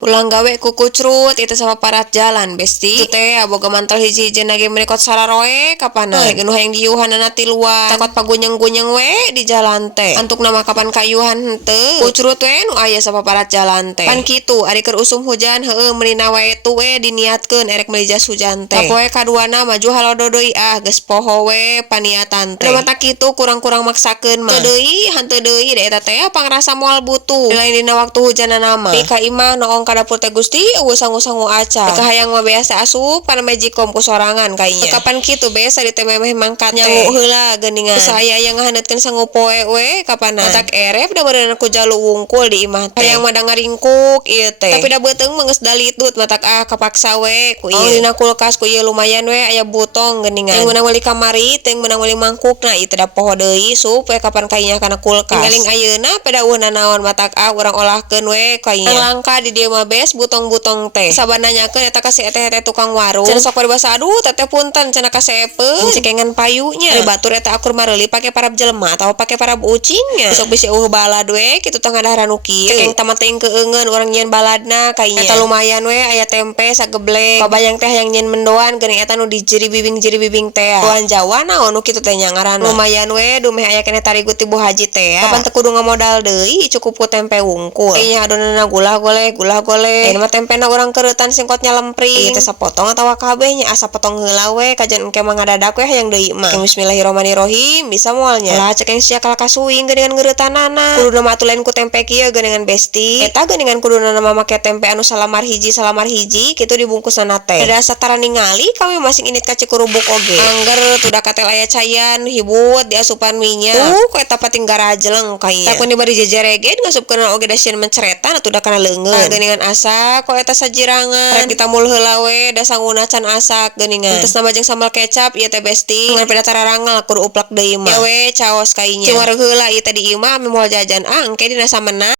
Pulang gawe ku kucrut itu sama parat jalan besti. Itu teh boga mantel hiji-hiji nage menikot sararoe kapana. Genuh yang diuhanana tiluan. Takot pagunyeng-gunyeng we di jalan teh. Antuk nama kapan kayuhan henteu. Kucrut we nu aya sama parat jalan teh. Pan kitu ari keur usum hujan heueuh meunina wae tu we diniatkeun erek meuli jas hujan teh. Tapoe kaduana maju halodo deui geus poho we paniatan teh. Mata kitu kurang-kurang maksakeun mah. Teu deui hanteu deui da eta teh pangrasa moal butuh. Lain dina waktu hujanana mah. Ka imah noong ka dapur teh Gusti eueuh sangu-sangu aca. Teu hayang mah biasa asup kana majikom ku sorangan kainya. Kapan kitu besa di teh memeh mangkat nyangu heula geuningan. Saya yang ngahandeutkeun sangu poe we kapanan. Matak erep da beureun ku jalu wungkul di imah teh. Hayang mah da ngaringkuk ieu teh. Tapi da beuteung mah geus dalitut matak kapaksa we ku ieu. Dina kulkas ku ieu lumayan we aya butong geuningan. Yang meunang meuli kamari teh meunang meuli mangkukna ieu teh da poho deui sup we kapan kainya kana kulkas. Tinggaling ayeuna pedauhna naon matak urang olahkeun we kainya. Langka di dieu mah bes butong-butong teh. Saban nanyakeun eta ka si eteh-eteh tukang warung. Cenah sok basa aduh teteh punten cenah kasepeun. Cekengan payunya. Ari batur eta akur mareuli pake parab jelema atawa pake parab ucingnya. Sok bisi balad we kitu teh ngadaharan nu kieu. Cekeng tamat teuing keungeun urang nyieun baladna kainya. Eta lumayan we aya tempe sageblek. Kabayang teh hayang nyieun mendoan geuning eta nu dijeri bibing teh. Doan Jawa naon nu kitu teh nya ngaranna. Lumayan we dumeh aya keneh tarigu ti Bu Haji teh. Kapan teu kudu ngamodal deui cukup ku tempe wungkul. Kayaknya adonana gula golek. Ini mah tempena urang keurutan singkotnya lempring. Ieu teh sapotong atawa kabehnya asa potong heula we kajen engke mah ngadadak we hayang deui mah. Bismillahirrahmanirrahim bisa moalnya. Lah cek yang sia kala kasuing geuningan ngeuretanana. Kuduna mah atulen ku tempe kieu geuningan besti. Eta geuningan kuduna mah make tempe anu salamar hiji kitu dibungkusna teh. Da satara ningali kami masing init ka Cikurubuk oge. Angger tuda katel aya cayan hibut diasupan minyak. Ku eta pating garajeleng kainya. Takun dibari jejeregen ngasupkeun oge da sieun menceretan atuh da kana leungeun. Geuningan asa kok eta sajirangan. Rek ditamul heula we da sanguna can asak geuningan. Terus nama jeung sambal kecap ieu teh besti. Ngan peda tararangal kudu uplak deui mah. Ya we caos kainya. Cing wareg heula ieu teh di imah ame moal jajan engke dina samena.